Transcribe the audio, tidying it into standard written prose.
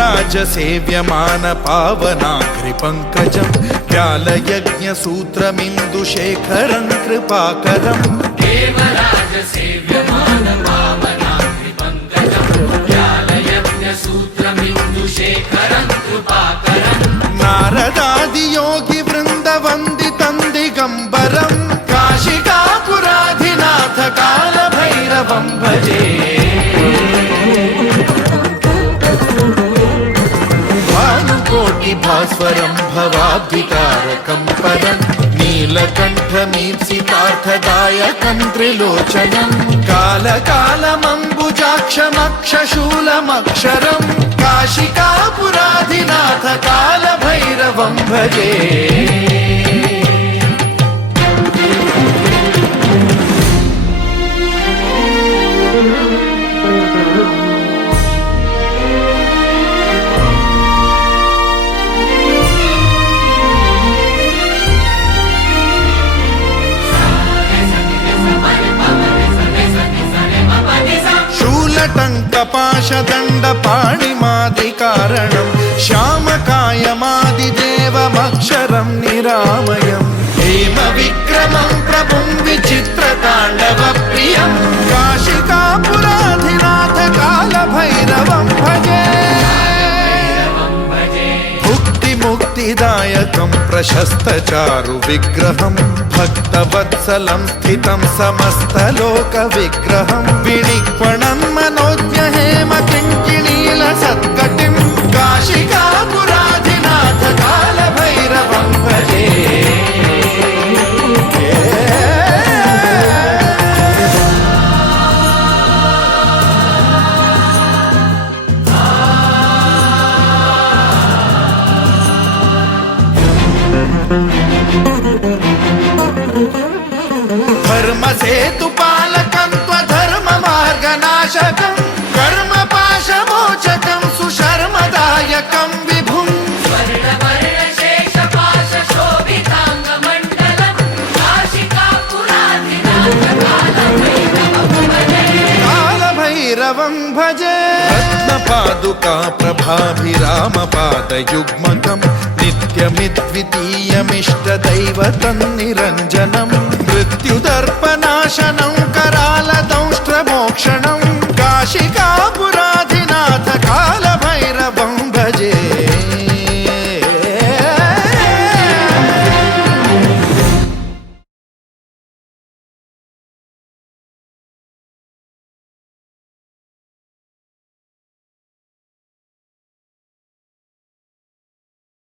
देवराज सेव्यमान पावनाघ्रिपङ्कजं व्यालयज्ञसूत्रमिन्दुशेखरं कृपाकरं देवराज सेव्यमान पावनाघ्रिपङ्कजं व्यालयज्ञसूत्रमिन्दुशेखरं कृपाकरं नारदादियोगिवृन्दवन्दितं दिगम्बरं काशिकापुराधिनाथ कालभैरवं भजे भास्वरं भवाद्वितारकं परं नीलकण्ठमीप्सितार्थदायकं त्रिलोचनं कालकालमम्बुजाक्षमक्षशूलमक्षरं काशिकापुराधिनाथ कालभैरवं भजे शूलटङ्कपाशदण्डपाणिमादिकारणं श्यामकायमादिदेवमक्षरं निरामयं हेमविक्रमं प्रभुं विचित्रताण्डवप्रियं काशिकापुराधिनाथ कालभैरवं भजे मुक्तिदायकं प्रशस्तचारु विग्रहं भक्तवत्सलं स्थितं समस्तलोकविग्रहं विनिक्वणं मनोज्ञहेम किङ्किणीलसत्कटिं काशिकापुराधिनाथ कालभैरवं भजे धर्मसेतुपालकं त्वधर्ममार्गनाशकं कर्मपाशमोचकं सुशर्मदायकं विभुं स्वर्णवर्णशेषपाशशोभिताङ्गमण्डलं काशिकापुराधिनाथ कालभैरवं भजे रत्नपादुका प्रभाभिरामपादयुग्मकं नित्यमिद्वितीयमिष्टदैवतं निरञ्जनं मृत्युदर्पनाशनं करालदंष्ट्रमोक्षणं काशिका